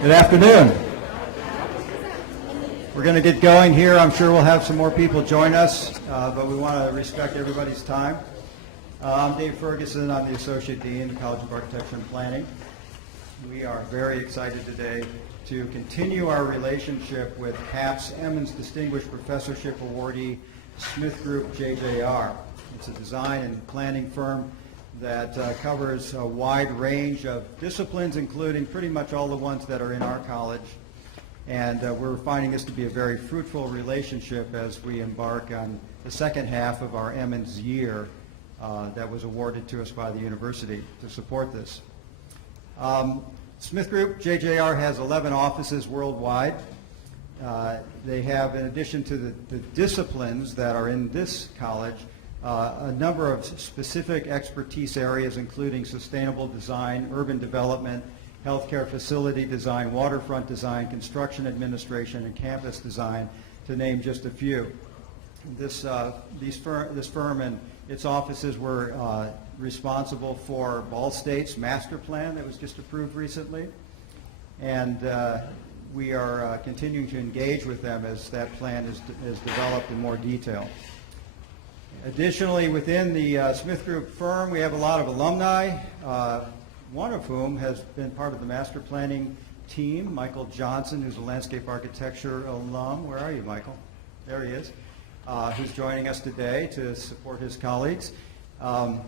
Good afternoon. We're going to get going here. I'm sure we'll have some more people join us, but we want to respect everybody's time. I'm Dave Ferguson. I'm the Associate Dean of the College of Architecture and Planning. We are very excited today to continue our relationship with HAP's Emens Distinguished Professorship awardee, SmithGroupJJR. It's a design and planning firm that covers a wide range of disciplines, including pretty much all the ones that are in our college. And we're finding this to be a very fruitful relationship as we embark on the second half of our Emens year that was awarded to us by the university to support this. SmithGroupJJR has 11 offices worldwide. They have, in addition to the disciplines that are in this college, a number of specific expertise areas, including sustainable design, urban development, healthcare facility design, waterfront design, construction administration, and campus design, to name just a few. This firm and its offices were responsible for Ball State's master plan that was just approved recently, and we are continuing to engage with them as that plan is developed in more detail. Additionally, within the Smith Group firm, we have a lot of alumni, one of whom has been part of the master planning team, Michael Johnson, who's a landscape architecture alum. Where are you, Michael? There he is, who's joining us today to support his colleagues. Our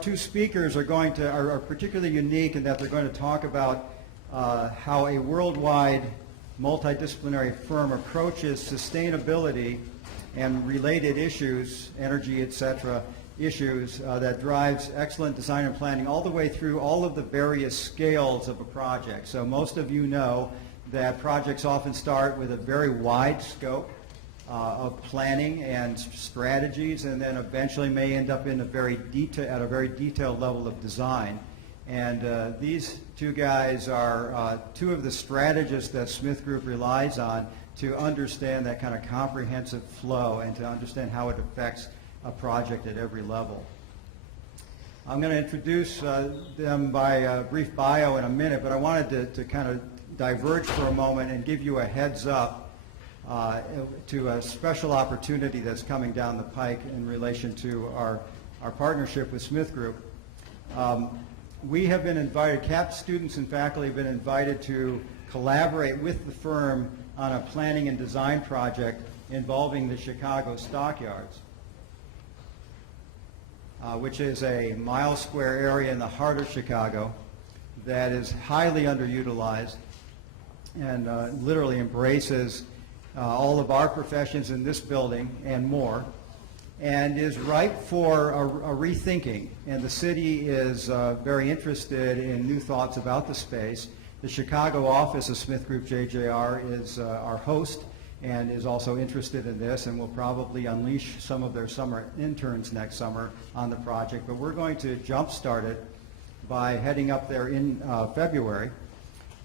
two speakers are particularly unique in that they're going to talk about how a worldwide multidisciplinary firm approaches sustainability and related issues, energy, etc., issues that drives excellent design and planning all the way through all of the various scales of a project. So most of you know that projects often start with a very wide scope of planning and strategies, and then eventually may end up in at a very detailed level of design. And these two guys are two of the strategists that Smith Group relies on to understand that kind of comprehensive flow and to understand how it affects a project at every level. I'm going to introduce them by a brief bio in a minute, but I wanted to kind of diverge for a moment and give you a heads up to a special opportunity that's coming down the pike in relation to our partnership with Smith Group. We have been invited, CAP students and faculty have been invited to collaborate with the firm on a planning and design project involving the Chicago Stockyards, which is a mile square area in the heart of Chicago that is highly underutilized and literally embraces all of our professions in this building and more, and is ripe for a rethinking. And the city is very interested in new thoughts about the space. The Chicago office of SmithGroupJJR is our host and is also interested in this, and will probably unleash some of their summer interns next summer on the project. But we're going to jumpstart it by heading up there in February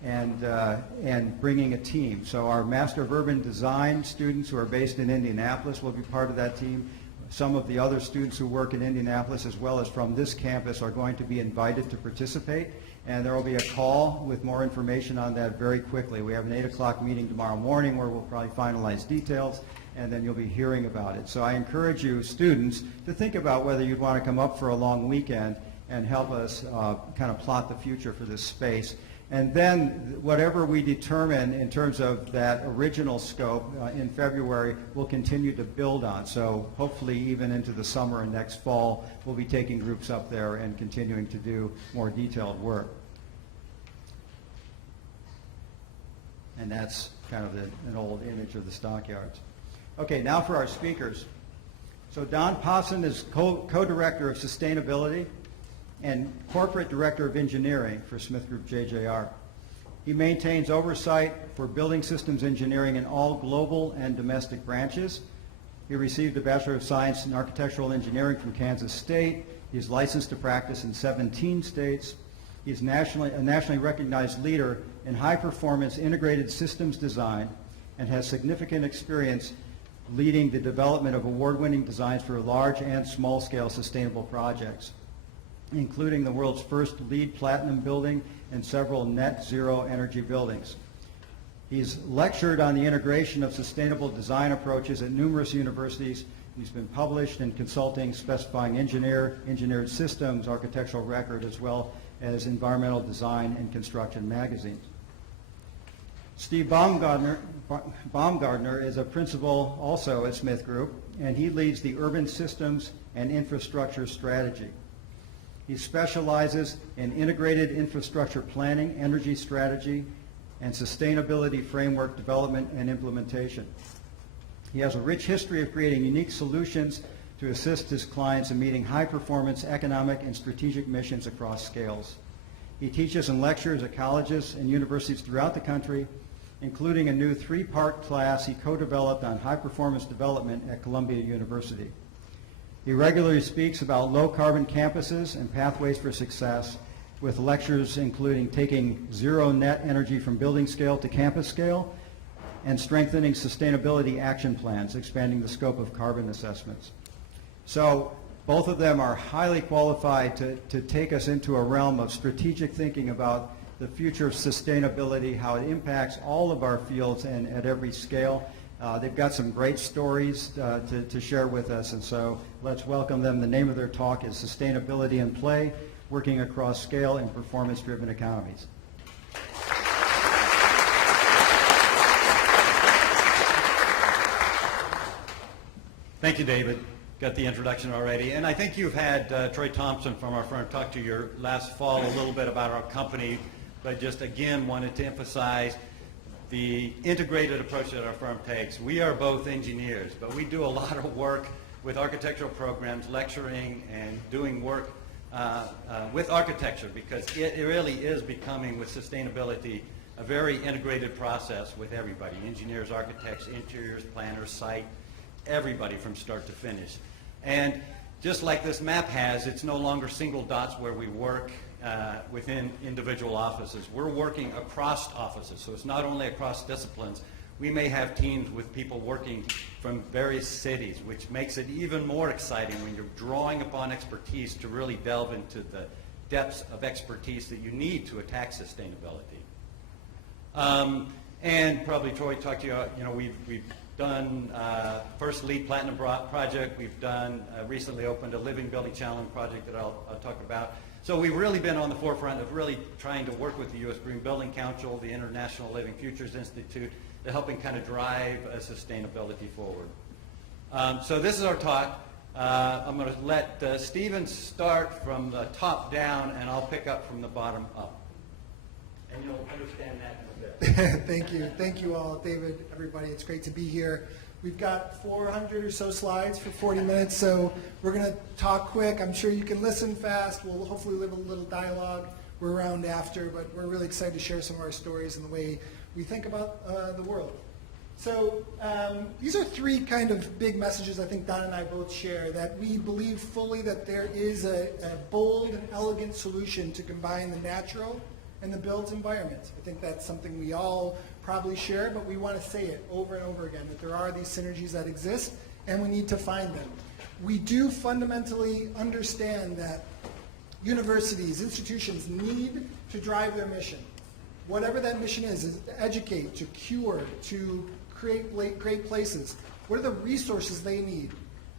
and bringing a team. So our Master of Urban Design students who are based in Indianapolis will be part of that team. Some of the other students who work in Indianapolis as well as from this campus are going to be invited to participate, and there will be a call with more information on that very quickly. We have an 8 o'clock meeting tomorrow morning where we'll probably finalize details, and then you'll be hearing about it. So I encourage you students to think about whether you'd want to come up for a long weekend and help us kind of plot the future for this space. And then whatever we determine in terms of that original scope in February, we'll continue to build on. So hopefully even into the summer and next fall, we'll be taking groups up there and continuing to do more detailed work. And that's kind of an old image of the Stockyards. Okay, now for our speakers. So Don Posson is co-director of sustainability and Corporate Director of Engineering for SmithGroupJJR. He maintains oversight for building systems engineering in all global and domestic branches. He received a Bachelor of Science in Architectural Engineering from Kansas State. He's licensed to practice in 17 states. He's a nationally recognized leader in high-performance integrated systems design and has significant experience leading the development of award-winning designs for large and small-scale sustainable projects, including the world's first LEED Platinum building and several net zero energy buildings. He's lectured on the integration of sustainable design approaches at numerous universities. He's been published in Consulting Specifying Engineer, Engineered Systems, Architectural Record, as well as Environmental Design and Construction magazines. Steve Baumgartner is a principal also at Smith Group, and he leads the Urban Systems and Infrastructure Strategy. He specializes in integrated infrastructure planning, energy strategy, and sustainability framework development and implementation. He has a rich history of creating unique solutions to assist his clients in meeting high-performance economic and strategic missions across scales. He teaches and lectures at colleges and universities throughout the country, including a new 3-part class he co-developed on high-performance development at Columbia University. He regularly speaks about low-carbon campuses and pathways for success, with lectures including taking zero net energy from building scale to campus scale and strengthening sustainability action plans, expanding the scope of carbon assessments. So both of them are highly qualified to take us into a realm of strategic thinking about the future of sustainability, how it impacts all of our fields and at every scale. They've got some great stories to share with us, and so let's welcome them. The name of their talk is Sustainability in Play, Working Across Scale and Performance-Driven Economies. Thank you, David. Got the introduction already. And I think you've had Troy Thompson from our firm talk to you last fall a little bit about our company, but just again wanted to emphasize the integrated approach that our firm takes. We are both engineers, but we do a lot of work with architectural programs, lecturing and doing work with architecture, because it really is becoming, with sustainability, a very integrated process with everybody, engineers, architects, interiors, planners, site, everybody from start to finish. And just like this map has, it's no longer single dots where we work within individual offices. We're working across offices, so it's not only across disciplines. We may have teams with people working from various cities, which makes it even more exciting when you're drawing upon expertise to really delve into the depths of expertise that you need to attack sustainability. And probably Troy talked to you, we've done first LEED Platinum project. We've done, recently opened a Living Building Challenge project that I'll talk about. So we've really been on the forefront of really trying to work with the U.S. Green Building Council, the International Living Futures Institute, to helping kind of drive sustainability forward. So this is our talk. I'm going to let Stephen start from the top down, and I'll pick up from the bottom up. And you'll understand that in a bit. Thank you. Thank you all, David, everybody. It's great to be here. We've got 400 or so slides for 40 minutes, so we're going to talk quick. I'm sure you can listen fast. We'll hopefully live a little dialogue. We're around after, but we're really excited to share some of our stories and the way we think about the world. So these are 3 kind of big messages I think Don and I both share, that we believe fully that there is a bold and elegant solution to combine the natural and the built environment. I think that's something we all probably share, but we want to say it over and over again, that there are these synergies that exist, and we need to find them. We do fundamentally understand that universities, institutions need to drive their mission. Whatever that mission is to educate, to cure, to create great places. What are the resources they need,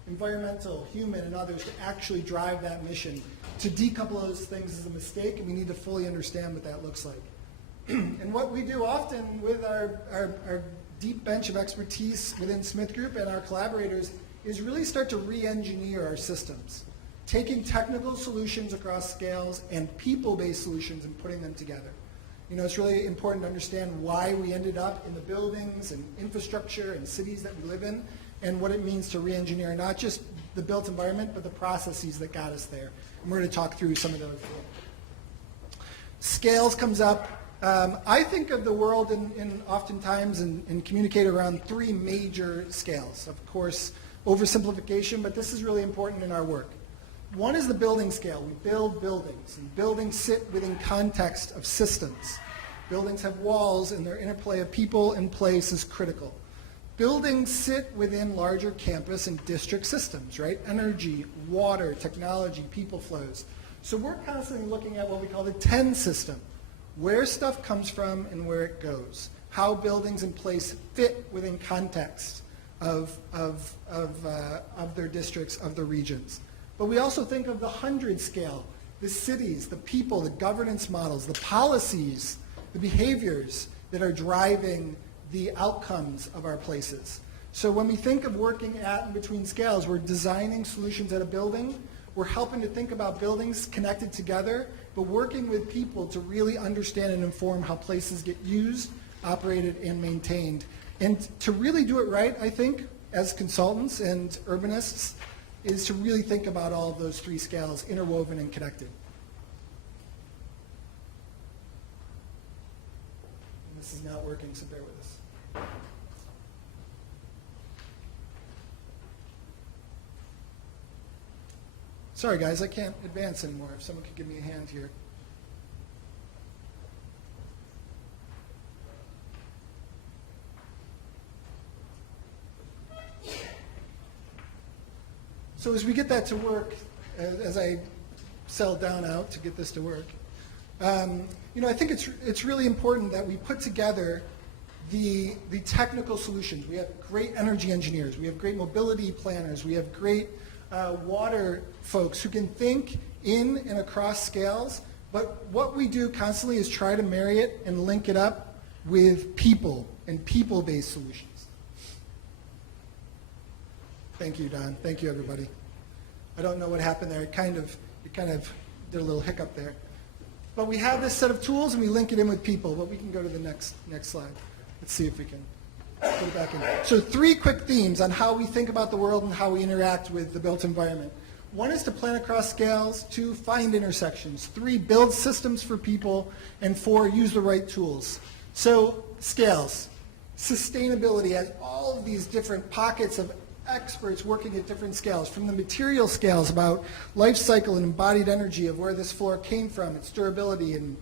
environmental, human, and others, to actually drive that mission? To decouple those things is a mistake, and we need to fully understand what that looks like. And what we do often with our deep bench of expertise within Smith Group and our collaborators is really start to re-engineer our systems, taking technical solutions across scales and people-based solutions and putting them together. It's really important to understand why we ended up in the buildings and infrastructure and cities that we live in, and what it means to re-engineer not just the built environment, but the processes that got us there. And we're going to talk through some of those. Scales comes up. I think of the world in oftentimes and communicate around 3 major scales. Of course, oversimplification, but this is really important in our work. One is the building scale. We build buildings, and buildings sit within context of systems. Buildings have walls, and their interplay of people and place is critical. Buildings sit within larger campus and district systems, right? Energy, water, technology, people flows. So we're constantly looking at what we call the 10 system, where stuff comes from and where it goes, how buildings in place fit within context of their districts, of their regions. But we also think of the 100 scale, the cities, the people, the governance models, the policies, the behaviors that are driving the outcomes of our places. So when we think of working at and between scales, we're designing solutions at a building, we're helping to think about buildings connected together, but working with people to really understand and inform how places get used, operated, and maintained. And to really do it right, I think, as consultants and urbanists, is to really think about all of those 3 scales interwoven and connected. And this is not working, so bear with us. Sorry guys, I can't advance anymore. If someone could give me a hand here. So as we get that to work, as I settle down out to get this to work, I think it's really important that we put together the technical solutions. We have great energy engineers, we have great mobility planners, we have great water folks who can think in and across scales, but what we do constantly is try to marry it and link it up with people and people-based solutions. Thank you, Don. Thank you, everybody. I don't know what happened there. It kind of did a little hiccup there. But we have this set of tools and we link it in with people. But we can go to the next slide. Let's see if we can put it back in. So 3 quick themes on how we think about the world and how we interact with the built environment. 1 is to plan across scales. 2, find intersections. 3, build systems for people. And 4, use the right tools. So scales. Sustainability has all of these different pockets of experts working at different scales, from the material scales about life cycle and embodied energy of where this floor came from, its durability, and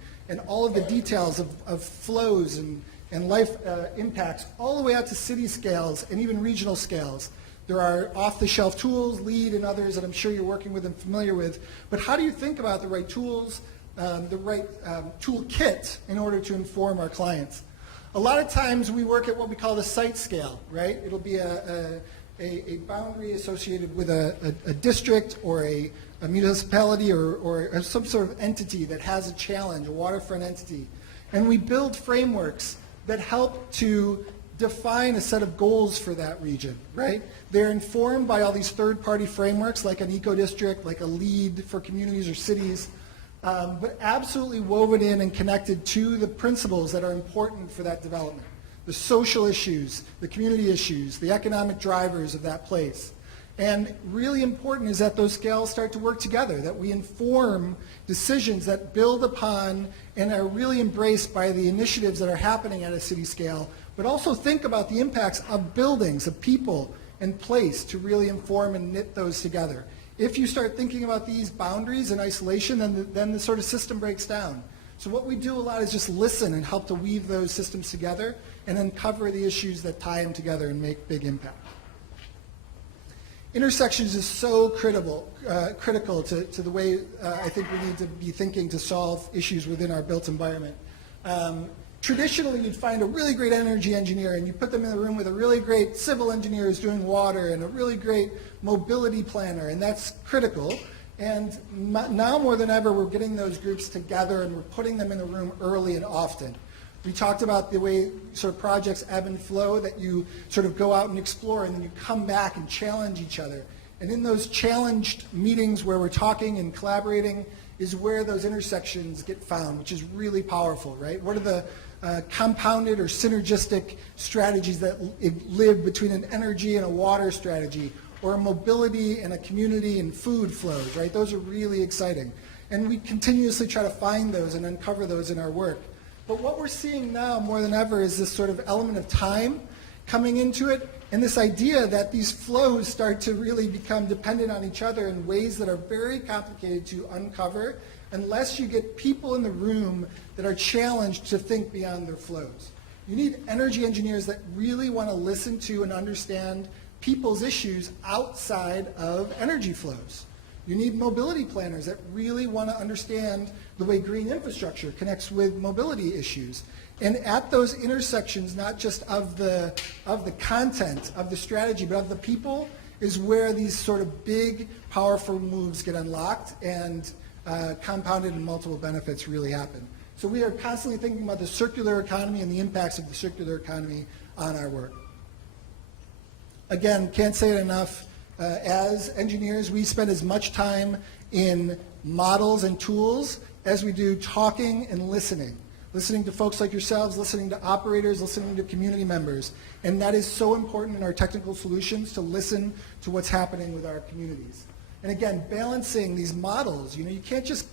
all of the details of flows and life impacts, all the way out to city scales and even regional scales. There are off-the-shelf tools, LEED and others that I'm sure you're working with and familiar with, but how do you think about the right tools, the right toolkit in order to inform our clients? A lot of times we work at what we call the site scale, right? It'll be a boundary associated with a district or a municipality or some sort of entity that has a challenge, a waterfront entity. And we build frameworks that help to define a set of goals for that region, right? They're informed by all these third-party frameworks like an eco-district, like a LEED for communities or cities, but absolutely woven in and connected to the principles that are important for that development. The social issues, the community issues, the economic drivers of that place. And really important is that those scales start to work together, that we inform decisions that build upon and are really embraced by the initiatives that are happening at a city scale, but also think about the impacts of buildings, of people, and place to really inform and knit those together. If you start thinking about these boundaries in isolation, then the sort of system breaks down. So what we do a lot is just listen and help to weave those systems together and then cover the issues that tie them together and make big impact. Intersections is so critical to the way I think we need to be thinking to solve issues within our built environment. Traditionally, you'd find a really great energy engineer and you put them in the room with a really great civil engineer who's doing water and a really great mobility planner, and that's critical. And now more than ever, we're getting those groups together and we're putting them in the room early and often. We talked about the way sort of projects ebb and flow, that you sort of go out and explore and then you come back and challenge each other. And in those challenged meetings where we're talking and collaborating is where those intersections get found, which is really powerful, right? What are the compounded or synergistic strategies that live between an energy and a water strategy, or a mobility and a community and food flows, right? Those are really exciting. And we continuously try to find those and uncover those in our work. But what we're seeing now more than ever is this sort of element of time coming into it, and this idea that these flows start to really become dependent on each other in ways that are very complicated to uncover unless you get people in the room that are challenged to think beyond their flows. You need energy engineers that really want to listen to and understand people's issues outside of energy flows. You need mobility planners that really want to understand the way green infrastructure connects with mobility issues. And at those intersections, not just of the content of the strategy, but of the people, is where these sort of big, powerful moves get unlocked and compounded and multiple benefits really happen. So we are constantly thinking about the circular economy and the impacts of the circular economy on our work. Again, can't say it enough. As engineers, we spend as much time in models and tools as we do talking and listening. Listening to folks like yourselves, listening to operators, listening to community members. And that is so important in our technical solutions, to listen to what's happening with our communities. And again, balancing these models. You can't just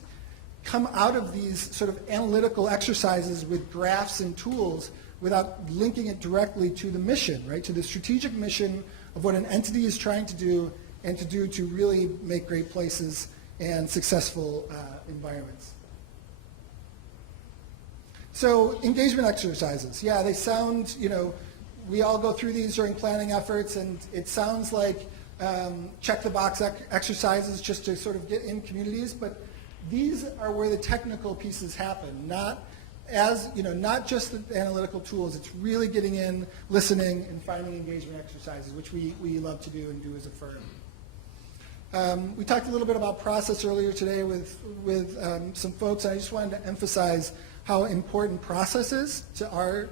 come out of these sort of analytical exercises with graphs and tools without linking it directly to the mission, right? To the strategic mission of what an entity is trying to do and to do to really make great places and successful environments. So engagement exercises, yeah, they sound, we all go through these during planning efforts, and it sounds like check the box exercises just to sort of get in communities, but these are where the technical pieces happen, not just the analytical tools. It's really getting in, listening, and finding engagement exercises, which we love to do and do as a firm. We talked a little bit about process earlier today with some folks, and I just wanted to emphasize how important process is to our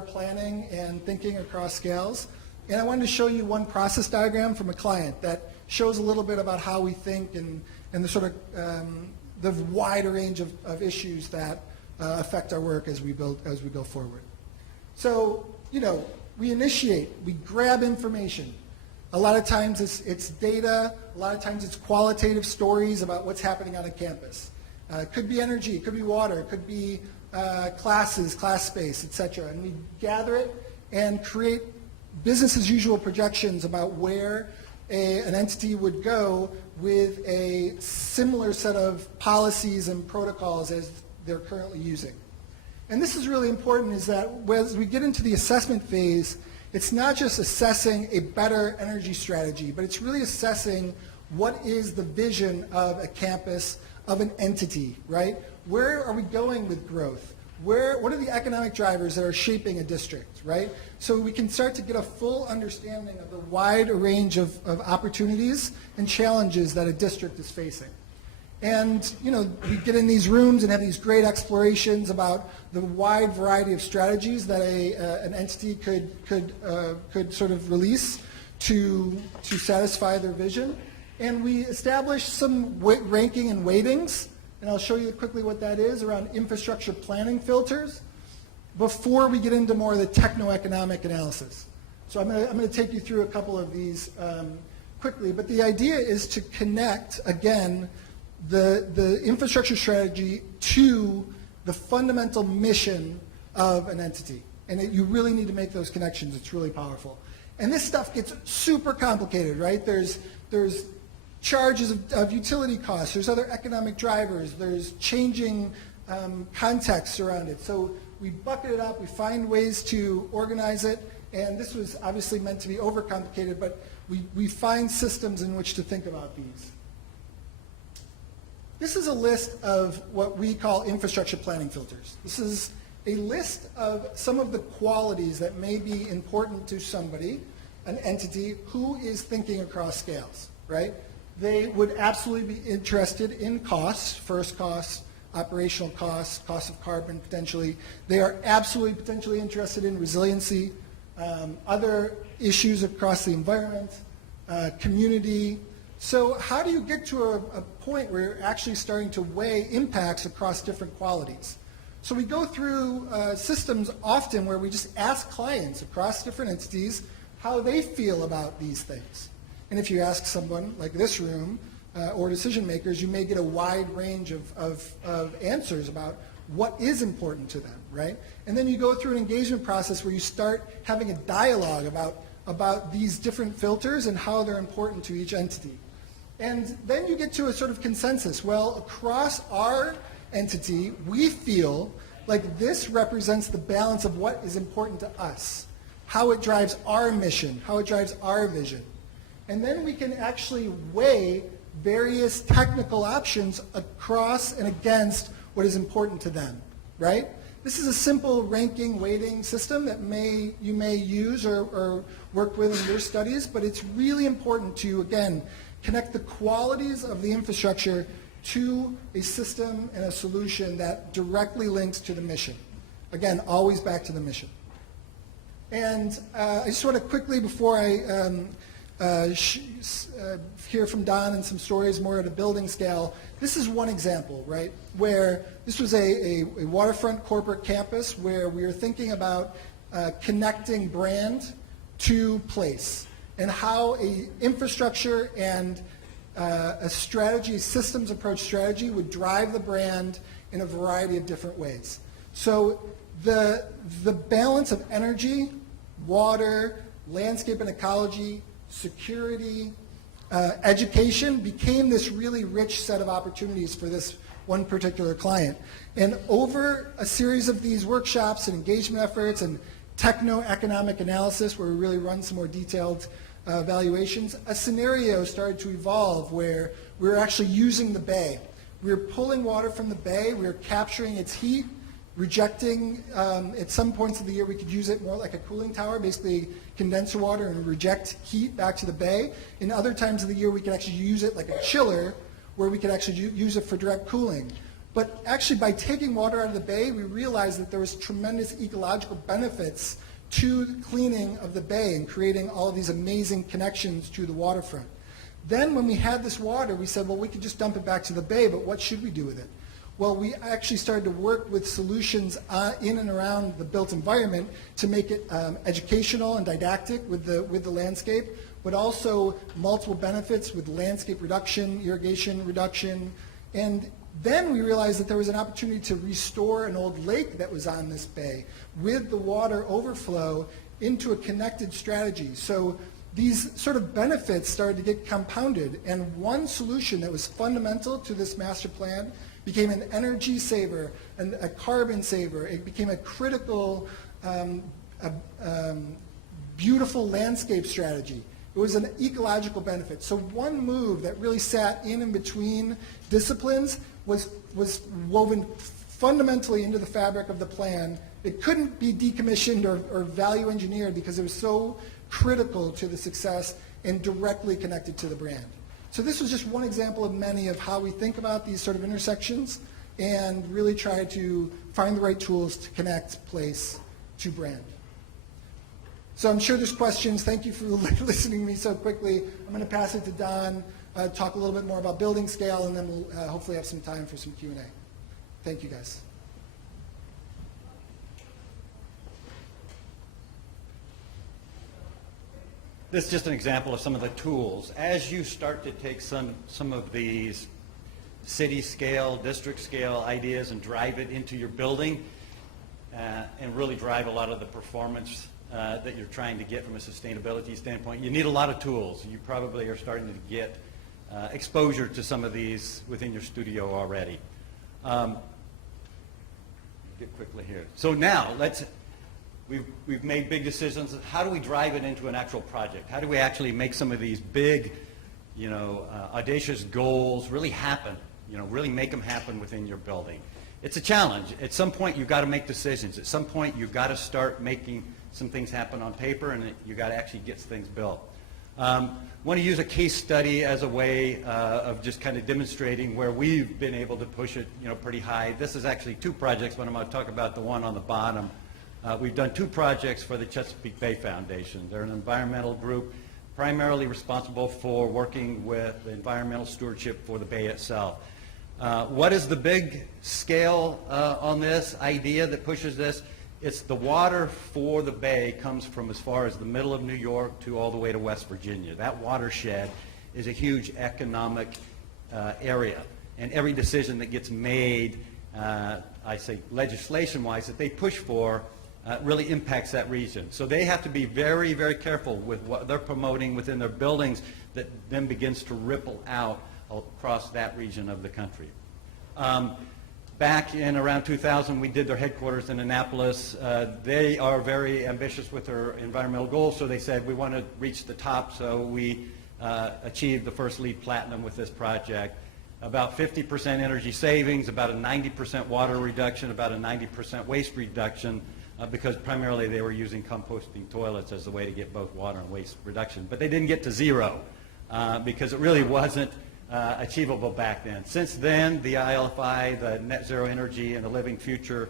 planning and thinking across scales. And I wanted to show you one process diagram from a client that shows a little bit about how we think and the sort of the wide range of issues that affect our work as we go forward. So, we initiate, we grab information. A lot of times it's data, a lot of times it's qualitative stories about what's happening on a campus. It could be energy, it could be water, it could be classes, class space, etc. And we gather it and create business as usual projections about where an entity would go with a similar set of policies and protocols as they're currently using. And this is really important, is that as we get into the assessment phase, it's not just assessing a better energy strategy, but it's really assessing what is the vision of a campus, of an entity, right? Where are we going with growth? What are the economic drivers that are shaping a district, right? So we can start to get a full understanding of the wide range of opportunities and challenges that a district is facing. And, we get in these rooms and have these great explorations about the wide variety of strategies that an entity could sort of release to satisfy their vision. And we establish some ranking and weightings, and I'll show you quickly what that is, around infrastructure planning filters before we get into more of the techno-economic analysis. So I'm going to take you through a couple of these quickly, but the idea is to connect, again, the infrastructure strategy to the fundamental mission of an entity. And you really need to make those connections. It's really powerful. And this stuff gets super complicated, right? There's charges of utility costs. There's other economic drivers. There's changing contexts around it. So we bucket it up. We find ways to organize it. And this was obviously meant to be overcomplicated, but we find systems in which to think about these. This is a list of what we call infrastructure planning filters. This is a list of some of the qualities that may be important to somebody, an entity, who is thinking across scales, right? They would absolutely be interested in costs, first costs, operational costs, cost of carbon potentially. They are absolutely potentially interested in resiliency, other issues across the environment, community. So how do you get to a point where you're actually starting to weigh impacts across different qualities? So we go through systems often where we just ask clients across different entities how they feel about these things. And if you ask someone like this room or decision makers, you may get a wide range of answers about what is important to them, right? And then you go through an engagement process where you start having a dialogue about these different filters and how they're important to each entity. And then you get to a sort of consensus. Well, across our entity, we feel Like this represents the balance of what is important to us, how it drives our mission, how it drives our vision. And then we can actually weigh various technical options across and against what is important to them, right? This is a simple ranking weighting system that you may use or work with in your studies, but it's really important to, again, connect the qualities of the infrastructure to a system and a solution that directly links to the mission. Again, always back to the mission. And I just want to quickly, before I hear from Don and some stories more at a building scale, this is one example, right, where this was a waterfront corporate campus where we were thinking about connecting brand to place and how a infrastructure and a strategy, systems approach strategy would drive the brand in a variety of different ways. So the balance of energy, water, landscape and ecology, security, education became this really rich set of opportunities for this one particular client. And over a series of these workshops and engagement efforts and techno-economic analysis, where we really run some more detailed evaluations, a scenario started to evolve where we were actually using the bay. We were pulling water from the bay, we were capturing its heat, rejecting, at some points of the year we could use it more like a cooling tower, basically condense the water and reject heat back to the bay. In other times of the year we could actually use it like a chiller, where we could actually use it for direct cooling. But actually by taking water out of the bay, we realized that there was tremendous ecological benefits to the cleaning of the bay and creating all of these amazing connections to the waterfront. Then when we had this water, we said, well, we could just dump it back to the bay, but what should we do with it? Well, we actually started to work with solutions in and around the built environment to make it educational and didactic with the landscape, but also multiple benefits with landscape reduction, irrigation reduction. And then we realized that there was an opportunity to restore an old lake that was on this bay with the water overflow into a connected strategy. So these sort of benefits started to get compounded, and one solution that was fundamental to this master plan became an energy saver and a carbon saver. It became a critical, beautiful landscape strategy. It was an ecological benefit. So one move that really sat in between disciplines was woven fundamentally into the fabric of the plan. It couldn't be decommissioned or value engineered because it was so critical to the success and directly connected to the brand. So this was just one example of many of how we think about these sort of intersections and really try to find the right tools to connect place to brand. So I'm sure there's questions. Thank you for listening to me so quickly. I'm going to pass it to Don, talk a little bit more about building scale, and then we'll hopefully have some time for some Q&A. Thank you, guys. This is just an example of some of the tools. As you start to take some of these city scale, district scale ideas and drive it into your building and really drive a lot of the performance that you're trying to get from a sustainability standpoint, you need a lot of tools. You probably are starting to get exposure to some of these within your studio already. Get quickly here. So now we've made big decisions. How do we drive it into an actual project? How do we actually make some of these big, audacious goals really happen? Really make them happen within your building. It's a challenge. At some point, you've got to make decisions. At some point, you've got to start making some things happen on paper, and you've got to actually get things built. I want to use a case study as a way of just kind of demonstrating where we've been able to push it, pretty high. This is actually two projects, but I'm going to talk about the one on the bottom. We've done two projects for the Chesapeake Bay Foundation. They're an environmental group primarily responsible for working with environmental stewardship for the bay itself. What is the big scale on this idea that pushes this? It's the water for the bay comes from as far as the middle of New York to all the way to West Virginia. That watershed is a huge economic area. And every decision that gets made, I say legislation-wise, that they push for really impacts that region. So they have to be very, very careful with what they're promoting within their buildings that then begins to ripple out across that region of the country. Back in around 2000, we did their headquarters in Annapolis. They are very ambitious with their environmental goals, so they said we want to reach the top, so we achieved the first LEED Platinum with this project. About 50% energy savings, about a 90% water reduction, about a 90% waste reduction, because primarily they were using composting toilets as the way to get both water and waste reduction. But they didn't get to zero because it really wasn't achievable back then. Since then, the ILFI, the Net Zero Energy and the Living Future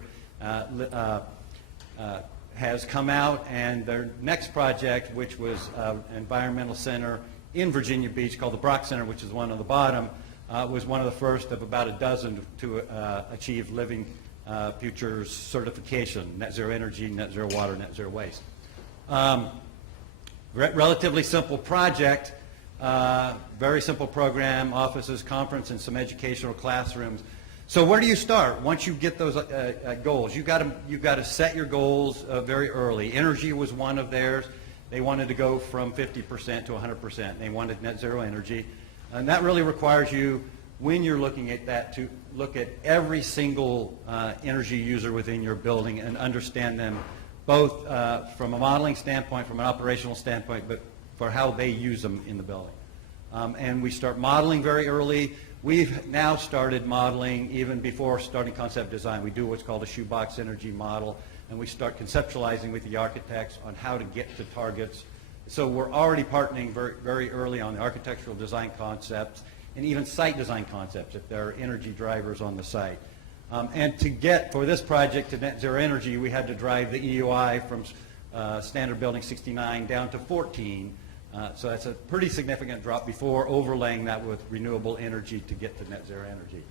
has come out, and their next project, which was an environmental center in Virginia Beach called the Brock Center, which is one on the bottom, was one of the first of about a dozen to achieve Living Future's certification, Net Zero Energy, Net Zero Water, Net Zero Waste. Relatively simple project. Very simple program, offices, conference, and some educational classrooms. So where do you start once you get those goals? You've got to set your goals very early. Energy was one of theirs. They wanted to go from 50% to 100%. They wanted net zero energy. And that really requires you, when you're looking at that, to look at every single energy user within your building and understand them both from a modeling standpoint, from an operational standpoint, but for how they use them in the building. And we start modeling very early. We've now started modeling even before starting concept design. We do what's called a shoebox energy model, and we start conceptualizing with the architects on how to get to targets. So we're already partnering very, very early on the architectural design concepts and even site design concepts if there are energy drivers on the site. And to get, for this project, to net zero energy, we had to drive the EUI from standard building 69 down to 14. So that's a pretty significant drop before overlaying that with renewable energy to get to net zero energy.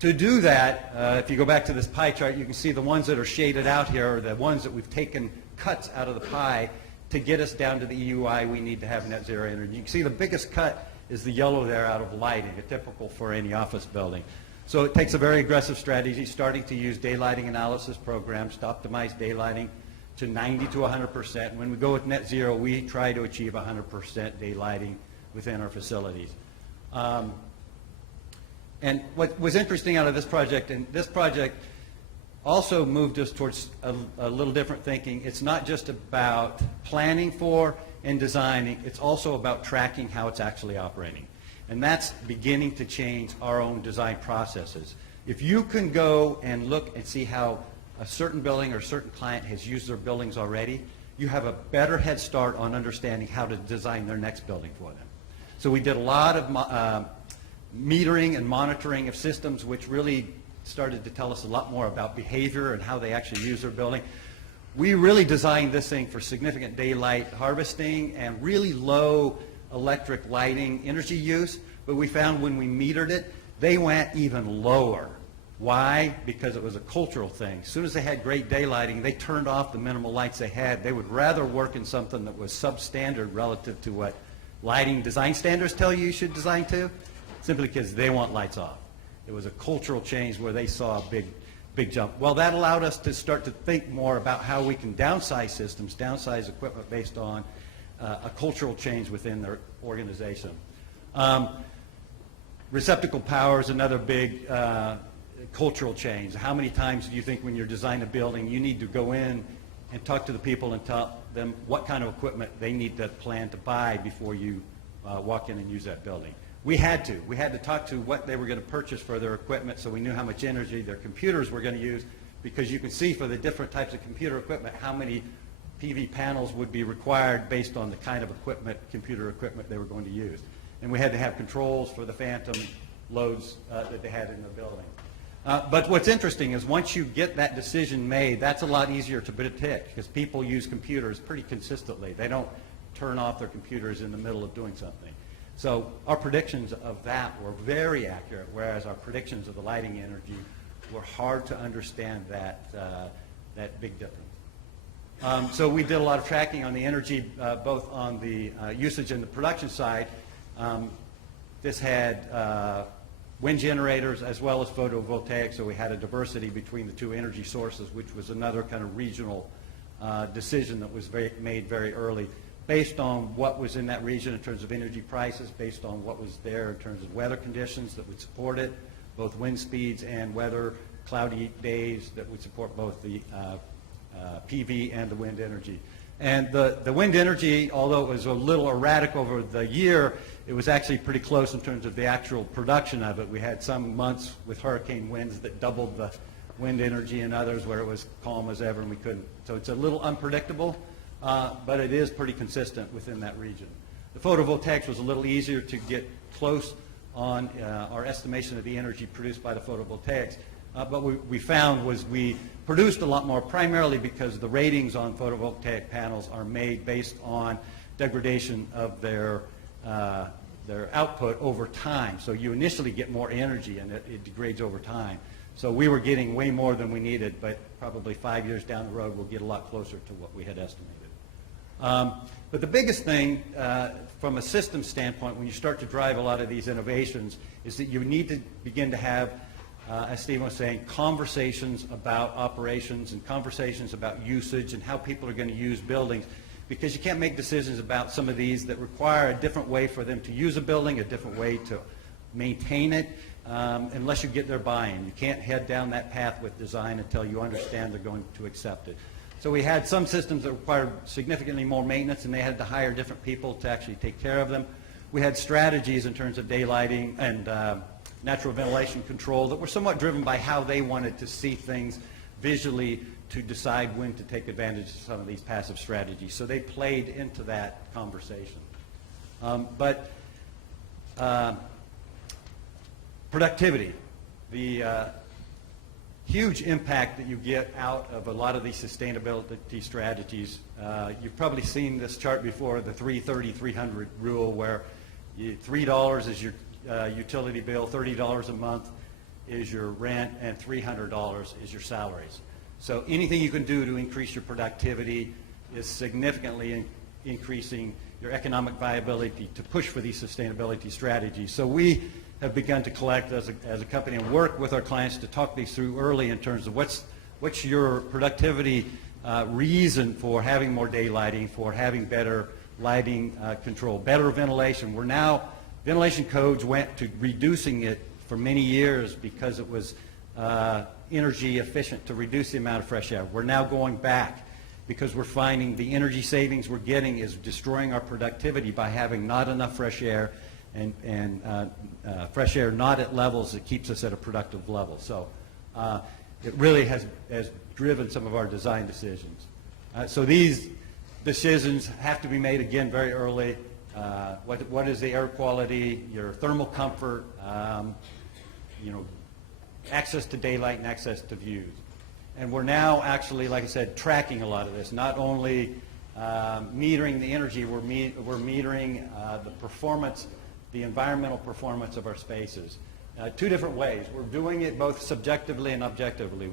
To do that, if you go back to this pie chart, you can see the ones that are shaded out here are the ones that we've taken cuts out of the pie to get us down to the EUI we need to have net zero energy. You can see the biggest cut is the yellow there out of lighting, typical for any office building. So it takes a very aggressive strategy, starting to use daylighting analysis programs to optimize daylighting to 90 to 100%. When we go with net zero, we try to achieve 100% daylighting within our facilities. And what was interesting out of this project, and this project also moved us towards a little different thinking. It's not just about planning for and designing, it's also about tracking how it's actually operating. And that's beginning to change our own design processes. If you can go and look and see how a certain building or a certain client has used their buildings already, you have a better head start on understanding how to design their next building for them. So we did a lot of metering and monitoring of systems, which really started to tell us a lot more about behavior and how they actually use their building. We really designed this thing for significant daylight harvesting and really low electric lighting energy use, but we found when we metered it, they went even lower. Why? Because it was a cultural thing. As soon as they had great daylighting, they turned off the minimal lights they had. They would rather work in something that was substandard relative to what lighting design standards tell you should design to, simply because they want lights off. It was a cultural change where they saw a big jump. Well, that allowed us to start to think more about how we can downsize systems, downsize equipment based on a cultural change within their organization. Receptacle power is another big cultural change. How many times do you think when you're designing a building you need to go in and talk to the people and tell them what kind of equipment they need to plan to buy before you walk in and use that building? We had to talk to what they were going to purchase for their equipment so we knew how much energy their computers were going to use, because you can see for the different types of computer equipment how many PV panels would be required based on the kind of equipment, computer equipment they were going to use. And we had to have controls for the phantom loads that they had in the building. But what's interesting is once you get that decision made, that's a lot easier to predict because people use computers pretty consistently. They don't turn off their computers in the middle of doing something. So our predictions of that were very accurate, whereas our predictions of the lighting energy were hard to understand that big difference. So we did a lot of tracking on the energy, both on the usage and the production side. This had wind generators as well as photovoltaic, so we had a diversity between the two energy sources, which was another kind of regional decision that was made very early, based on what was in that region in terms of energy prices, based on what was there in terms of weather conditions that would support it, both wind speeds and weather, cloudy days that would support both the PV and the wind energy. And the wind energy, although it was a little erratic over the year, it was actually pretty close in terms of the actual production of it. We had some months with hurricane winds that doubled the wind energy and others where it was calm as ever and we couldn't. So it's a little unpredictable, but it is pretty consistent within that region. The photovoltaics was a little easier to get close on our estimation of the energy produced by the photovoltaics. But what we found was we produced a lot more, primarily because the ratings on photovoltaic panels are made based on degradation of their output over time. So you initially get more energy and it degrades over time. So we were getting way more than we needed, but probably 5 years down the road we'll get a lot closer to what we had estimated. But the biggest thing from a system standpoint when you start to drive a lot of these innovations is that you need to begin to have, as Stephen was saying, conversations about operations and conversations about usage and how people are going to use buildings, because you can't make decisions about some of these that require a different way for them to use a building, a different way to maintain it, unless you get their buy-in. You can't head down that path with design until you understand they're going to accept it. So we had some systems that required significantly more maintenance, and they had to hire different people to actually take care of them. We had strategies in terms of daylighting and natural ventilation control that were somewhat driven by how they wanted to see things visually to decide when to take advantage of some of these passive strategies. So they played into that conversation. Productivity, the huge impact that you get out of a lot of these sustainability strategies. You've probably seen this chart before, the 330-300 rule, where $3 is your utility bill, $30 a month is your rent, and $300 is your salaries. So anything you can do to increase your productivity is significantly increasing your economic viability to push for these sustainability strategies. So we have begun to collect as a company and work with our clients to talk these through early in terms of what's your productivity reason for having more daylighting, for having better lighting control, better ventilation. Ventilation codes went to reducing it for many years because it was energy efficient to reduce the amount of fresh air. We're now going back because we're finding the energy savings we're getting is destroying our productivity by having not enough fresh air and fresh air not at levels that keeps us at a productive level. So it really has driven some of our design decisions. So these decisions have to be made again very early. What is the air quality, your thermal comfort, access to daylight and access to views. And we're now actually, like I said, tracking a lot of this. Not only metering the energy, we're metering the performance, the environmental performance of our spaces. Two different ways. We're doing it both subjectively and objectively.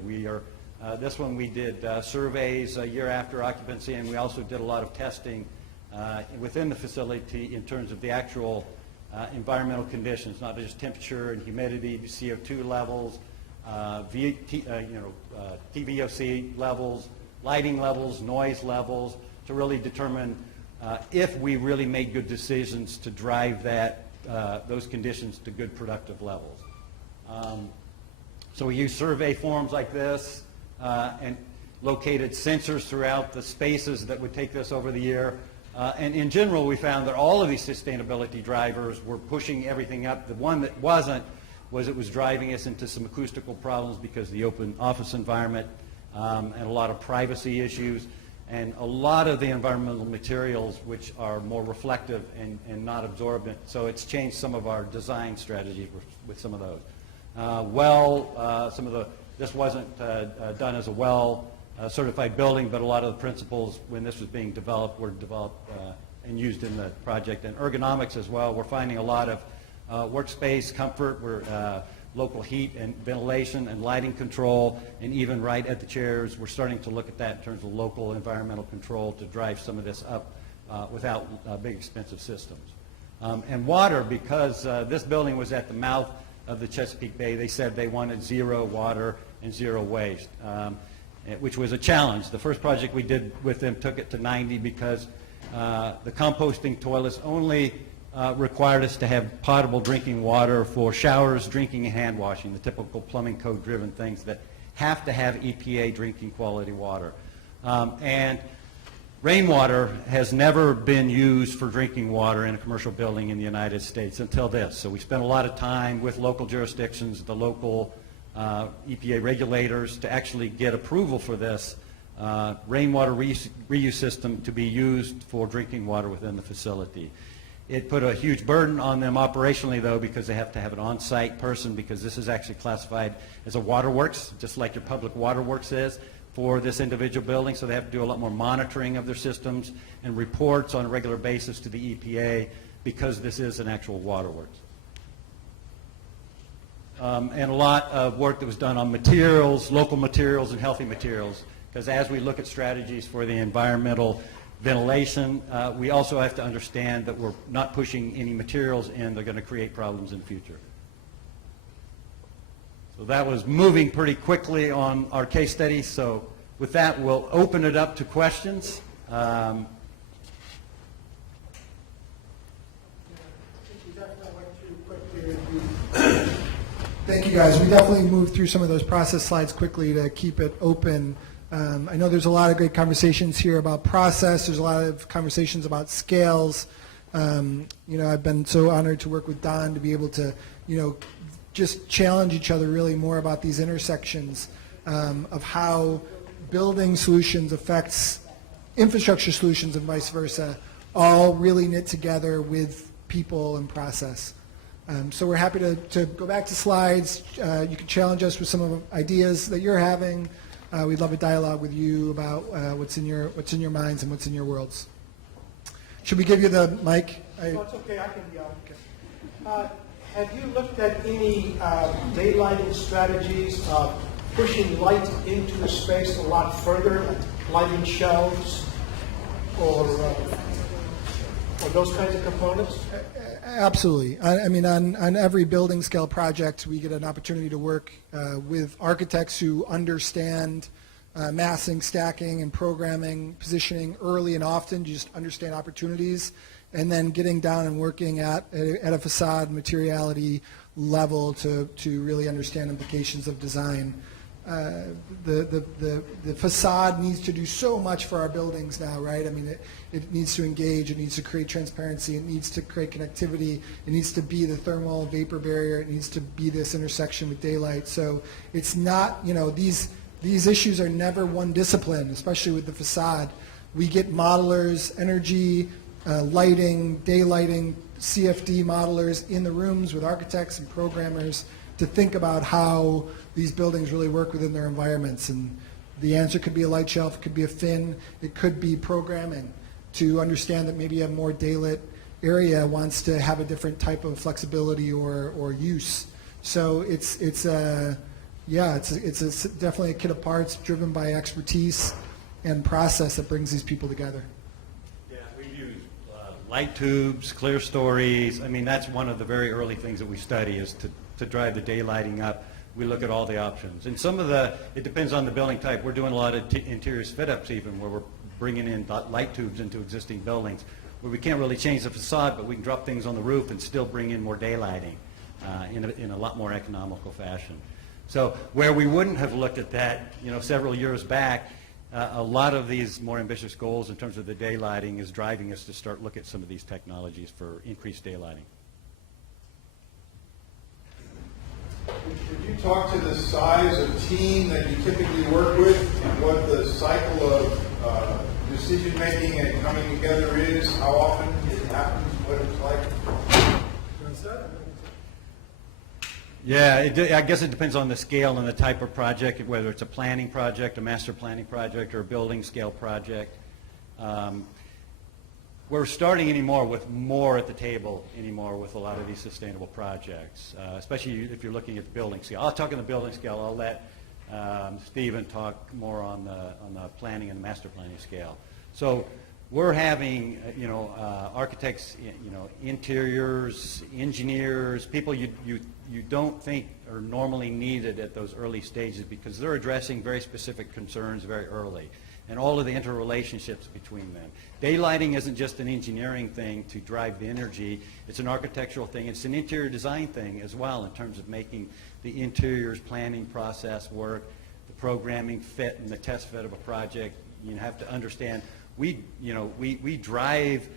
This one we did surveys a year after occupancy, and we also did a lot of testing within the facility in terms of the actual environmental conditions, not just temperature and humidity, CO2 levels, TVOC levels, lighting levels, noise levels, to really determine if we really made good decisions to drive those conditions to good productive levels. So we use survey forms like this and located sensors throughout the spaces that would take this over the year. And in general, we found that all of these sustainability drivers were pushing everything up. The one that wasn't it was driving us into some acoustical problems because of the open office environment and a lot of privacy issues and a lot of the environmental materials which are more reflective and not absorbent. So it's changed some of our design strategy with some of those. This wasn't done as a certified building, but a lot of the principles when this was being developed were developed and used in the project. And ergonomics as well, we're finding a lot of workspace comfort, local heat and ventilation and lighting control, and even right at the chairs, we're starting to look at that in terms of local environmental control to drive some of this up without big expensive systems. And water, because this building was at the mouth of the Chesapeake Bay, they said they wanted zero water and zero waste, which was a challenge. The first project we did with them took it to 90 because the composting toilets only required us to have potable drinking water for showers, drinking, and hand washing, the typical plumbing code driven things that have to have EPA drinking quality water. And rainwater has never been used for drinking water in a commercial building in the United States until this. So we spent a lot of time with local jurisdictions, the local EPA regulators, to actually get approval for this rainwater reuse system to be used for drinking water within the facility. It put a huge burden on them operationally, though, because they have to have an on-site person, because this is actually classified as a waterworks, just like your public waterworks is for this individual building. So they have to do a lot more monitoring of their systems and reports on a regular basis to the EPA, because this is an actual waterworks. And a lot of work that was done on materials, local materials, and healthy materials, because as we look at strategies for the environmental ventilation, we also have to understand that we're not pushing any materials in that are going to create problems in the future. So that was moving pretty quickly on our case study. So with that, we'll open it up to questions. Thank you, guys. We definitely moved through some of those process slides quickly to keep it open. I know there's a lot of great conversations here about process. There's a lot of conversations about scales. I've been so honored to work with Don to be able to, just challenge each other really more about these intersections of how building solutions affects infrastructure solutions and vice versa, all really knit together with people and process. So we're happy to go back to slides. You can challenge us with some of the ideas that you're having. We'd love a dialogue with you about what's in your minds and what's in your worlds. Should we give you the mic? No, it's okay, I can yell. Okay. Have you looked at any daylighting strategies, pushing light into the space a lot further, like lighting shelves or those kinds of components? Absolutely. I mean, on every building scale project, we get an opportunity to work with architects who understand massing, stacking, and programming, positioning early and often, just understand opportunities, and then getting down and working at a facade materiality level to really understand implications of design. The facade needs to do so much for our buildings now, right? I mean, it needs to engage, it needs to create transparency, it needs to create connectivity, it needs to be the thermal vapor barrier, it needs to be this intersection with daylight. So it's not, these issues are never one discipline, especially with the facade. We get modelers, energy, lighting, daylighting, CFD modelers in the rooms with architects and programmers to think about how these buildings really work within their environments. And the answer could be a light shelf, it could be a fin, it could be programming to understand that maybe a more daylit area wants to have a different type of flexibility or use. So it's definitely a kit of parts driven by expertise and process that brings these people together. Yeah, we use light tubes, clear stories. I mean, that's one of the very early things that we study is to drive the daylighting up. We look at all the options. And it depends on the building type. We're doing a lot of interiors fit-ups even, where we're bringing in light tubes into existing buildings, where we can't really change the facade, but we can drop things on the roof and still bring in more daylighting in a lot more economical fashion. So where we wouldn't have looked at that, several years back, a lot of these more ambitious goals in terms of the daylighting is driving us to start look at some of these technologies for increased daylighting. Could you talk to the size of team that you typically work with and what the cycle of decision-making and coming together is, how often it happens, what it's like? Yeah, I guess it depends on the scale and the type of project, whether it's a planning project, a master planning project, or a building scale project. We're starting anymore with more at the table anymore with a lot of these sustainable projects, especially if you're looking at the building scale. I'll talk on the building scale. I'll let Stephen talk more on the planning and the master planning scale. So we're having, architects, interiors, engineers, people you don't think are normally needed at those early stages because they're addressing very specific concerns very early. and all of the interrelationships between them. Daylighting isn't just an engineering thing to drive the energy, it's an architectural thing, it's an interior design thing as well in terms of making the interiors planning process work, the programming fit and the test fit of a project. You have to understand, we drive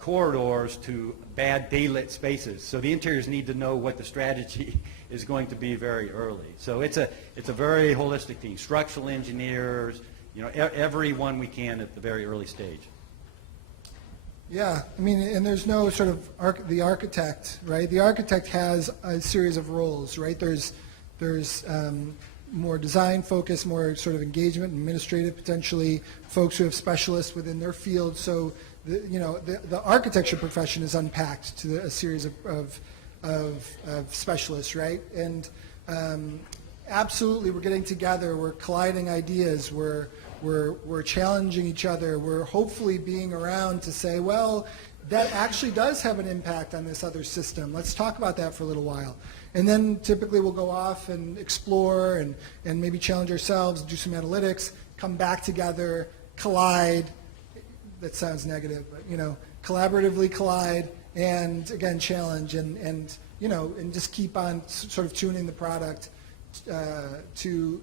corridors to bad daylit spaces, so the interiors need to know what the strategy is going to be very early. So it's a very holistic team, structural engineers, everyone we can at the very early stage. Yeah, I mean, and there's no sort of the architect, right? The architect has a series of roles, right? There's more design focus, more sort of engagement, administrative potentially, folks who have specialists within their field. So, the architecture profession is unpacked to a series of specialists, right? And absolutely, we're getting together, we're colliding ideas, we're challenging each other, we're hopefully being around to say, well, that actually does have an impact on this other system. Let's talk about that for a little while. And then typically we'll go off and explore and maybe challenge ourselves, do some analytics, come back together, collide. That sounds negative, but collaboratively collide, and again challenge and just keep on sort of tuning the product to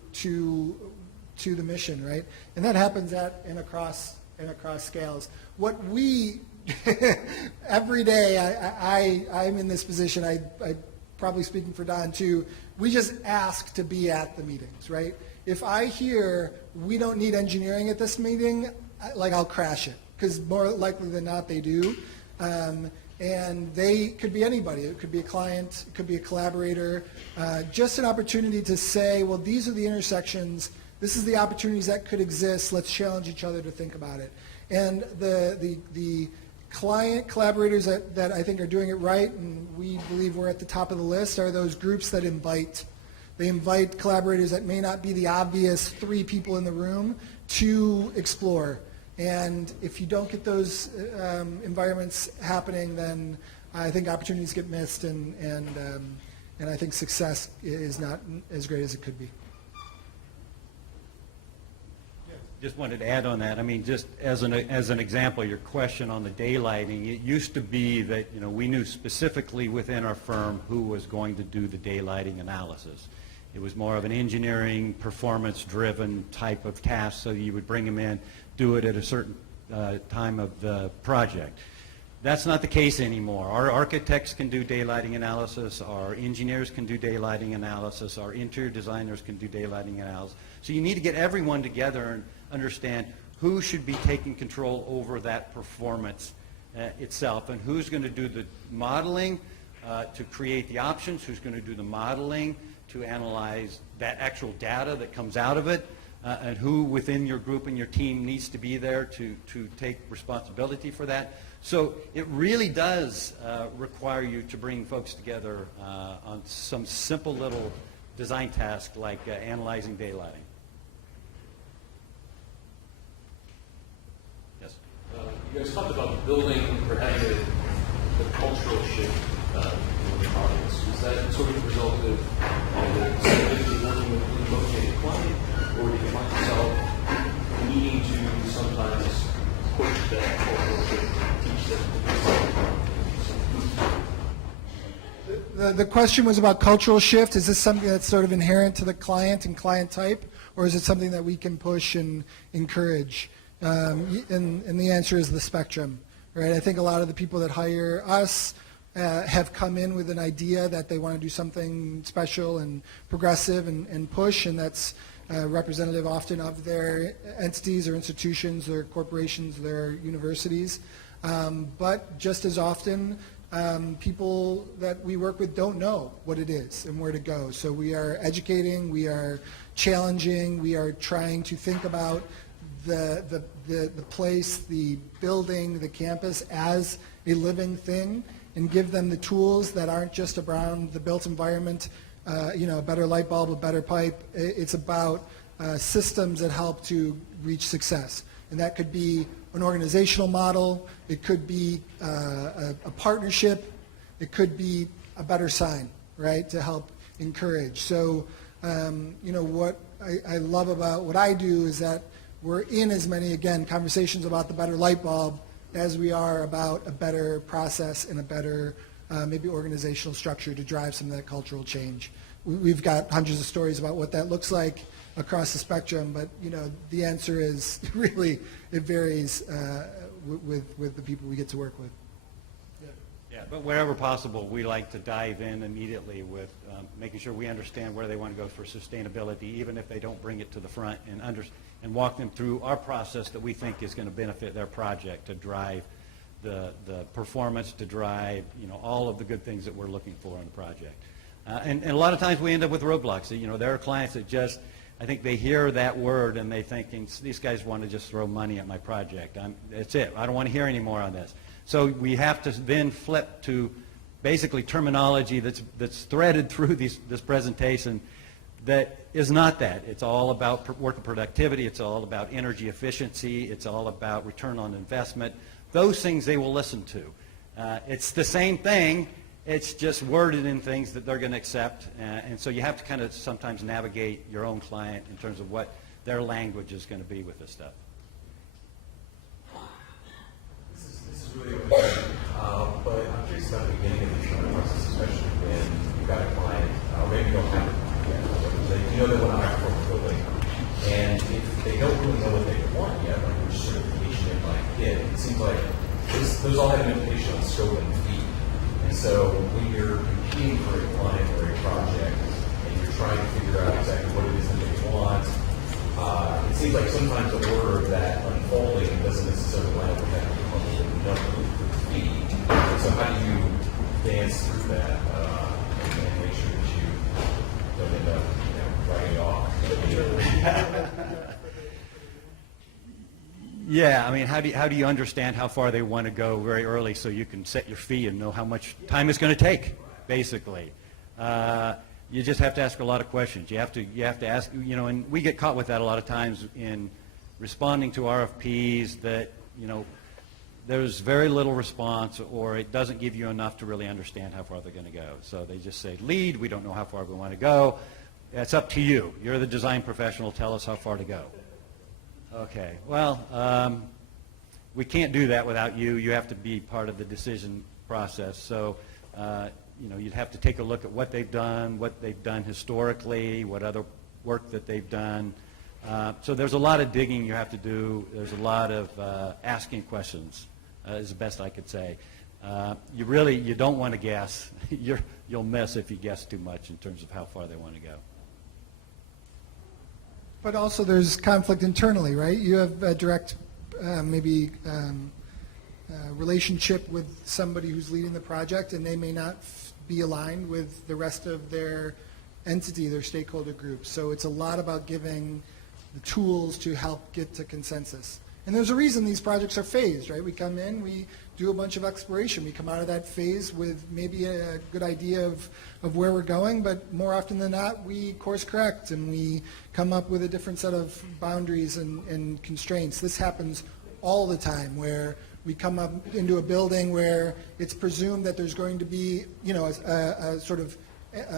the mission, right? And that happens and across scales. What we every day, I'm in this position. I probably speaking for Don too. We just ask to be at the meetings, right? If I hear we don't need engineering at this meeting, I'll crash it, because more likely than not they do. And they could be anybody. It could be a client, it could be a collaborator. Just an opportunity to say, well, these are the intersections, this is the opportunities that could exist, let's challenge each other to think about it. And the client collaborators that I think are doing it right, and we believe we're at the top of the list, are those groups that invite. They invite collaborators that may not be the obvious 3 people in the room to explore. And if you don't get those environments happening, then I think opportunities get missed, and I think success is not as great as it could be. Just wanted to add on that. I mean, just as an example, your question on the daylighting, it used to be that we knew specifically within our firm who was going to do the daylighting analysis. It was more of an engineering, performance-driven type of task, so you would bring them in, do it at a certain time of the project. That's not the case anymore. Our architects can do daylighting analysis, our engineers can do daylighting analysis, our interior designers can do daylighting analysis. So you need to get everyone together and understand who should be taking control over that performance itself, and who's going to do the modeling to create the options, who's going to do the modeling to analyze that actual data that comes out of it, and who within your group and your team needs to be there to take responsibility for that. So it really does require you to bring folks together on some simple little design task like analyzing daylighting. Yes? You guys talked about the building or having the cultural shift in the projects. Is that sort of a result of the Strategist working with a located client, or do you find yourself needing to sometimes push that cultural shift, teach them to do The question was about cultural shift. Is this something that's sort of inherent to the client and client type, or is it something that we can push and encourage? And the answer is the spectrum, right? I think a lot of the people that hire us have come in with an idea that they want to do something special and progressive and push, and that's representative often of their entities or institutions, their corporations, their universities. But just as often, people that we work with don't know what it is and where to go. So we are educating, we are challenging, we are trying to think about the place, the building, the campus as a living thing, and give them the tools that aren't just around the built environment, a better light bulb, a better pipe. It's about systems that help to reach success. And that could be an organizational model, it could be a partnership, it could be a better sign, right, to help encourage. So, what I love about what I do is that we're in as many, again, conversations about the better light bulb as we are about a better process and a better maybe organizational structure to drive some of that cultural change. We've got hundreds of stories about what that looks like across the spectrum, but the answer is really it varies with the people we get to work with. Yeah, but wherever possible, we like to dive in immediately with making sure we understand where they want to go for sustainability, even if they don't bring it to the front, and walk them through our process that we think is going to benefit their project, to drive the performance, to drive all of the good things that we're looking for in the project. And a lot of times we end up with roadblocks. There are clients that just, I think they hear that word and they thinking, these guys want to just throw money at my project. That's it. I don't want to hear any more on this. So we have to then flip to basically terminology that's threaded through this presentation that is not that. It's all about worker productivity. It's all about energy efficiency. It's all about return on investment. Those things they will listen to. It's the same thing. It's just worded in things that they're going to accept. And so you have to kind of sometimes navigate your own client in terms of what their language is going to be with this stuff. This is really open, but I'm curious about the beginning of the design process, especially when you've got a client, or maybe you don't have a client yet, but you know they want to hire for a building, and if they don't really know what they want yet, like which certification they might get, it seems like those all have an implication on scope and fee. And so when you're competing for a client or a project, and you're trying to figure out exactly what it is that they want, it seems like sometimes the order of that unfolding doesn't necessarily line up with that number of fee. So how do you dance through that and make sure that you don't end up writing it off? Yeah, I mean, how do you understand how far they want to go very early so you can set your fee and know how much time it's going to take, basically? You just have to ask a lot of questions. You have to ask, and we get caught with that a lot of times in responding to RFPs that, there's very little response, or it doesn't give you enough to really understand how far they're going to go. So they just say, lead, we don't know how far we want to go. It's up to you. You're the design professional. Tell us how far to go. Okay, well, we can't do that without you. You have to be part of the decision process. So, you'd have to take a look at what they've done historically, what other work that they've done. So there's a lot of digging you have to do. There's a lot of asking questions, is the best I could say. You don't want to guess. You'll miss if you guess too much in terms of how far they want to go. But also there's conflict internally, right? You have a direct relationship with somebody who's leading the project, and they may not be aligned with the rest of their entity, their stakeholder group. So it's a lot about giving the tools to help get to consensus. And there's a reason these projects are phased, right? We come in, we do a bunch of exploration. We come out of that phase with maybe a good idea of where we're going, but more often than not, we course correct and we come up with a different set of boundaries and constraints. This happens all the time, where we come up into a building where it's presumed that there's going to be, a sort of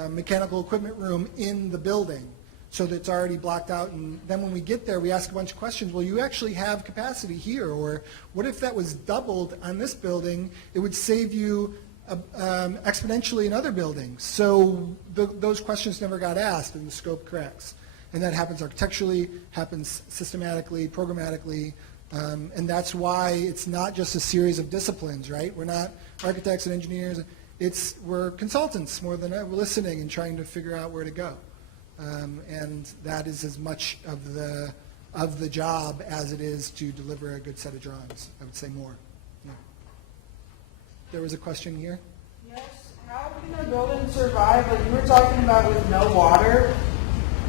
mechanical equipment room in the building, so that it's already blocked out. And then when we get there, we ask a bunch of questions. Well, you actually have capacity here, or what if that was doubled on this building? It would save you exponentially in other buildings. So those questions never got asked, and the scope corrects. And that happens architecturally, happens systematically, programmatically, and that's why it's not just a series of disciplines, right? We're not architects and engineers. We're consultants more than ever, listening and trying to figure out where to go. And that is as much of the job as it is to deliver a good set of drawings. I would say more. Yeah. There was a question here. Yes. How can a building survive? Like you were talking about with no water,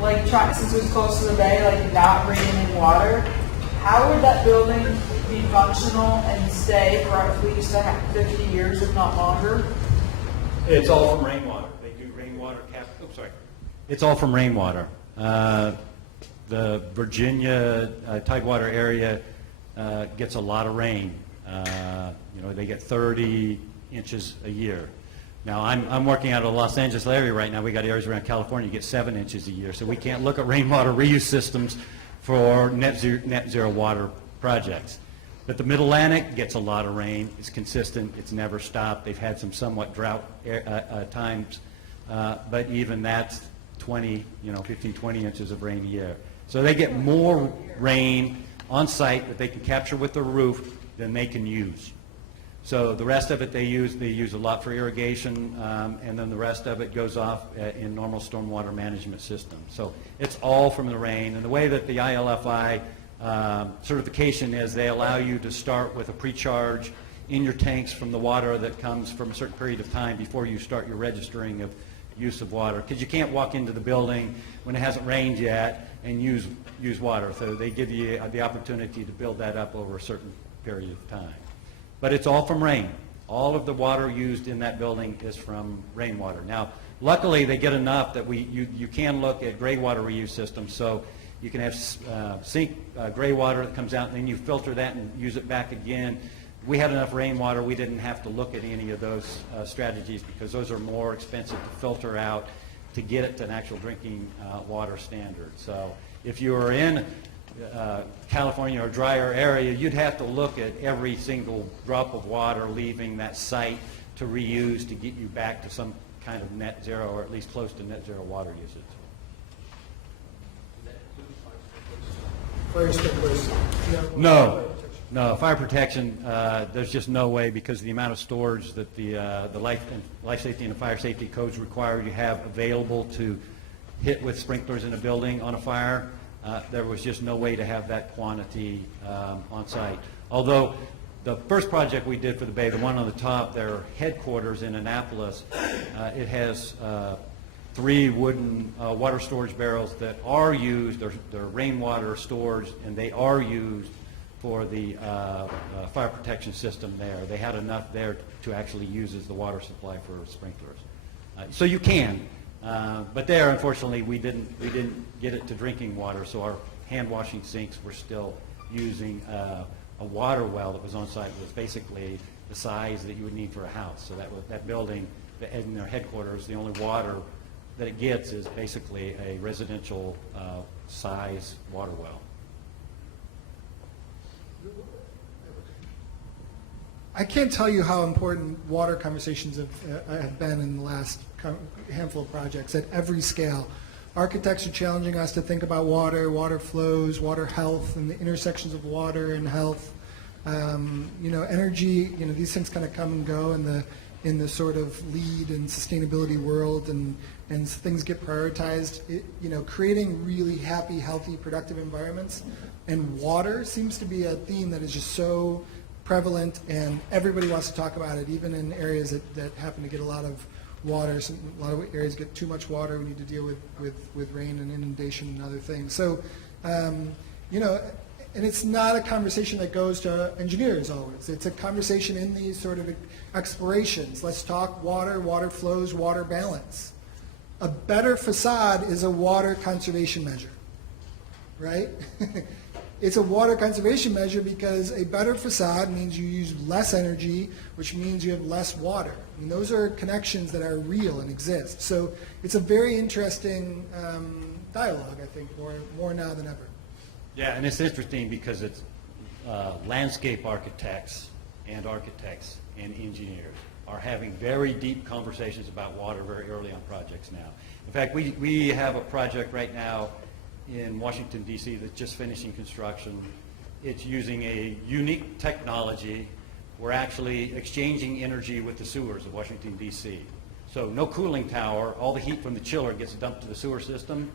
since it was close to the bay, not bringing in water. How would that building be functional and stay for at least 50 years, if not longer? It's all from rainwater. They do rainwater It's all from rainwater. The Virginia Tidewater area gets a lot of rain. They get 30 inches a year. Now, I'm working out of the Los Angeles area right now. We got areas around California you get 7 inches a year, so we can't look at rainwater reuse systems for net zero water projects. But the Mid-Atlantic gets a lot of rain. It's consistent. It's never stopped. They've had some somewhat drought times, but even that's 15, 20 inches of rain a year. So they get more rain on site that they can capture with their roof than they can use. So the rest of it they use a lot for irrigation, and then the rest of it goes off in normal stormwater management systems. So it's all from the rain. And the way that the ILFI certification is, they allow you to start with a pre-charge in your tanks from the water that comes from a certain period of time before you start your registering of use of water, because you can't walk into the building when it hasn't rained yet and use water. So they give you the opportunity to build that up over a certain period of time. But it's all from rain. All of the water used in that building is from rainwater. Now, luckily, they get enough that you can look at gray water reuse systems. So you can have sink gray water that comes out, and then you filter that and use it back again. We had enough rainwater. We didn't have to look at any of those strategies, because those are more expensive to filter out to get it to an actual drinking water standard. So if you were in California or a drier area, you'd have to look at every single drop of water leaving that site to reuse to get you back to some kind of net zero, or at least close to net zero water usage. Fire sprinklers? No, fire protection, there's just no way, because of the amount of storage that the life safety and the fire safety codes require you have available to hit with sprinklers in a building on a fire. There was just no way to have that quantity on site. Although the first project we did for the Bay, the one on the top, their headquarters in Annapolis, it has 3 wooden water storage barrels that are used. They're rainwater storage, and they are used for the fire protection system there. They had enough there to actually use as the water supply for sprinklers. So you can. But there, unfortunately, we didn't get it to drinking water, so our hand washing sinks were still using a water well that was on site. It was basically the size that you would need for a house. So that building, in their headquarters, the only water that it gets is basically a residential size water well. I can't tell you how important water conversations have been in the last handful of projects at every scale. Architects are challenging us to think about water, water flows, water health, and the intersections of water and health. Energy, these things kind of come and go in the sort of lead and sustainability world, and things get prioritized. Creating really happy, healthy, productive environments, and water seems to be a theme that is just so prevalent, and everybody wants to talk about it, even in areas that happen to get a lot of water. A lot of areas get too much water. We need to deal with rain and inundation and other things. So, and it's not a conversation that goes to engineers always. It's a conversation in these sort of explorations. Let's talk water, water flows, water balance. A better facade is a water conservation measure, right? It's a water conservation measure because a better facade means you use less energy, which means you have less water. I mean, those are connections that are real and exist. So it's a very interesting dialogue, I think, more now than ever. Yeah, and it's interesting because it's landscape architects and engineers are having very deep conversations about water very early on projects now. In fact, we have a project right now in Washington, D.C. that's just finishing construction. It's using a unique technology. We're actually exchanging energy with the sewers of Washington, D.C. So no cooling tower. All the heat from the chiller gets dumped to the sewer system.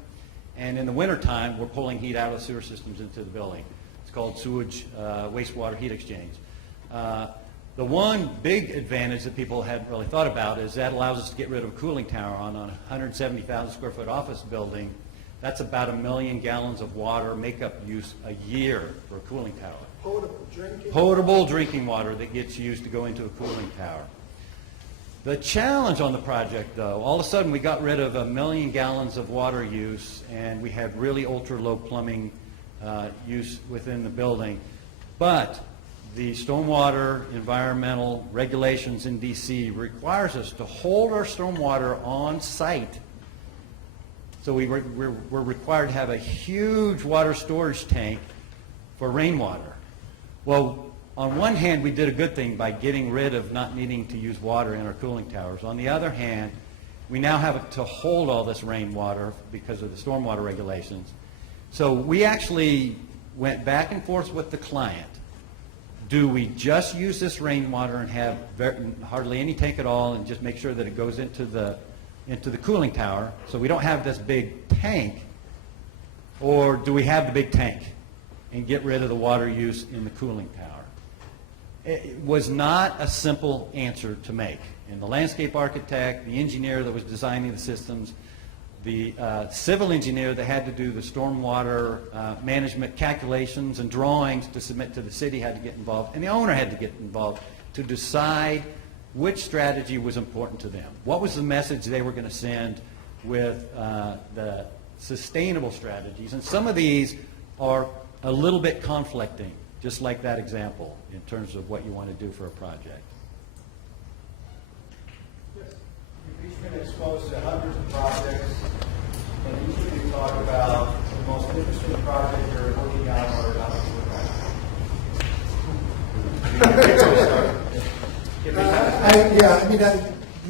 And in the wintertime, we're pulling heat out of the sewer systems into the building. It's called sewage wastewater heat exchange. The one big advantage that people hadn't really thought about is that allows us to get rid of a cooling tower on a 170,000 square foot office building. That's about 1 million gallons of water makeup use a year for a cooling tower. Potable drinking water that gets used to go into a cooling tower. The challenge on the project, though, all of a sudden we got rid of 1 million gallons of water use, and we had really ultra-low plumbing use within the building. But the stormwater environmental regulations in D.C. requires us to hold our stormwater on site So we're required to have a huge water storage tank for rainwater. Well, on one hand, we did a good thing by getting rid of not needing to use water in our cooling towers. On the other hand, we now have to hold all this rainwater because of the stormwater regulations. So we actually went back and forth with the client. Do we just use this rainwater and have hardly any tank at all and just make sure that it goes into the cooling tower so we don't have this big tank, or do we have the big tank and get rid of the water use in the cooling tower? It was not a simple answer to make. And the landscape architect, the engineer that was designing the systems, the civil engineer that had to do the stormwater management calculations and drawings to submit to the city had to get involved, and the owner had to get involved to decide which strategy was important to them. What was the message they were going to send with the sustainable strategies? And some of these are a little bit conflicting, just like that example, in terms of what you want to do for a project. You've each been exposed to hundreds of projects, and each of you talk about the most interesting project you're looking at or about to look at.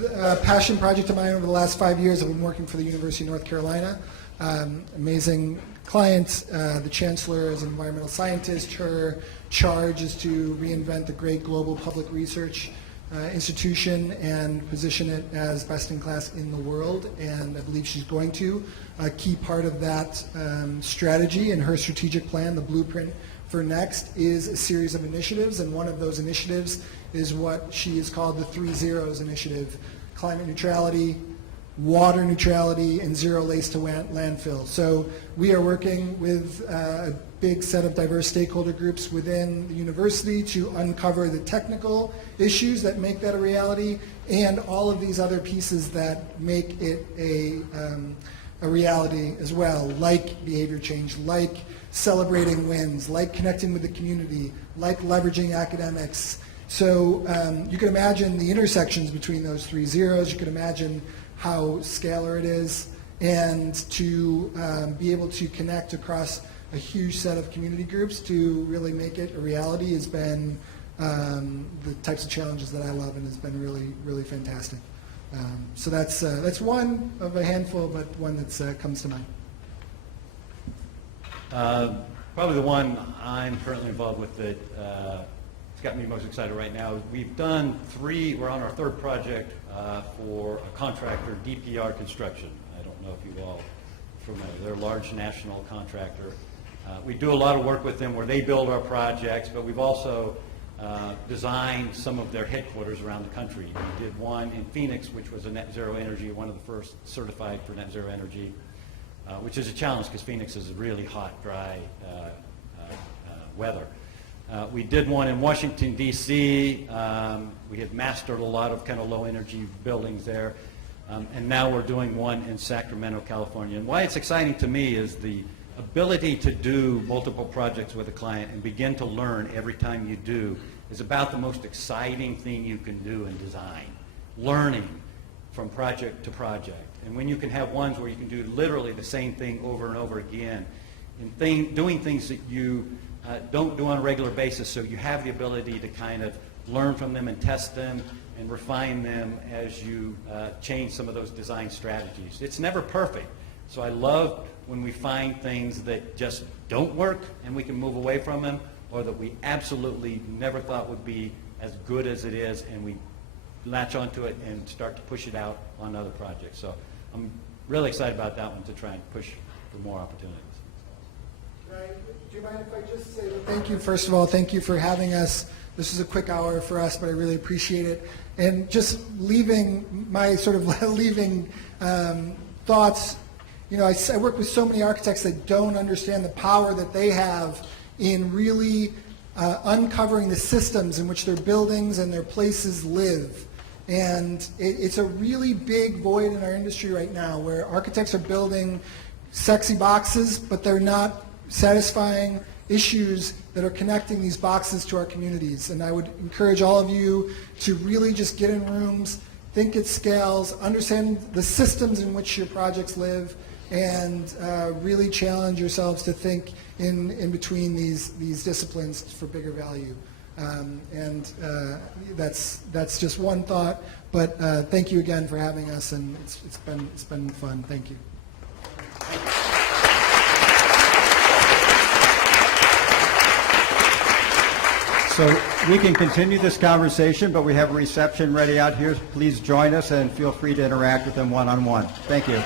A passion project of mine over the last 5 years. I've been working for the University of North Carolina. Amazing client. The chancellor is an environmental scientist. Her charge is to reinvent the great global public research institution and position it as best in class in the world, and I believe she's going to. A key part of that strategy and her strategic plan, the blueprint for Next, is a series of initiatives, and one of those initiatives is what she has called the 3 Zeros initiative: climate neutrality, water neutrality, and zero waste to landfill. So we are working with a big set of diverse stakeholder groups within the university to uncover the technical issues that make that a reality, and all of these other pieces that make it a reality as well, like behavior change, like celebrating wins, like connecting with the community, like leveraging academics. So you can imagine the intersections between those 3 zeros. You can imagine how scalar it is, and to be able to connect across a huge set of community groups to really make it a reality has been the types of challenges that I love, and has been really, really fantastic. So that's one of a handful, but one that comes to mind. Probably the one I'm currently involved with that has got me most excited right now. We've done 3, we're on our 3rd project for a contractor, DPR Construction. I don't know if you all are familiar. They're a large national contractor. We do a lot of work with them where they build our projects, but we've also designed some of their headquarters around the country. We did one in Phoenix, which was a net zero energy, one of the first certified for net zero energy, which is a challenge because Phoenix is really hot, dry weather. We did one in Washington, D.C. We had mastered a lot of kind of low energy buildings there. And now we're doing one in Sacramento, California. And why it's exciting to me is the ability to do multiple projects with a client and begin to learn every time you do is about the most exciting thing you can do in design. Learning from project to project. And when you can have ones where you can do literally the same thing over and over again, and doing things that you don't do on a regular basis, so you have the ability to kind of learn from them and test them and refine them as you change some of those design strategies. It's never perfect, so I love when we find things that just don't work and we can move away from them, or that we absolutely never thought would be as good as it is, and we latch onto it and start to push it out on other projects. So I'm really excited about that one, to try and push for more opportunities. Do you mind if I just say thank you? First of all, thank you for having us. This is a quick hour for us, but I really appreciate it. And just leaving my sort of thoughts, you know, I work with so many architects that don't understand the power that they have in really uncovering the systems in which their buildings and their places live. And it's a really big void in our industry right now, where architects are building sexy boxes, but they're not satisfying issues that are connecting these boxes to our communities. And I would encourage all of you to really just get in rooms, think at scales, understand the systems in which your projects live, and really challenge yourselves to think in between these disciplines for bigger value. That's just one thought, but thank you again for having us, and it's been fun. Thank you. So we can continue this conversation, but we have a reception ready out here. Please join us and feel free to interact with them one-on-one. Thank you.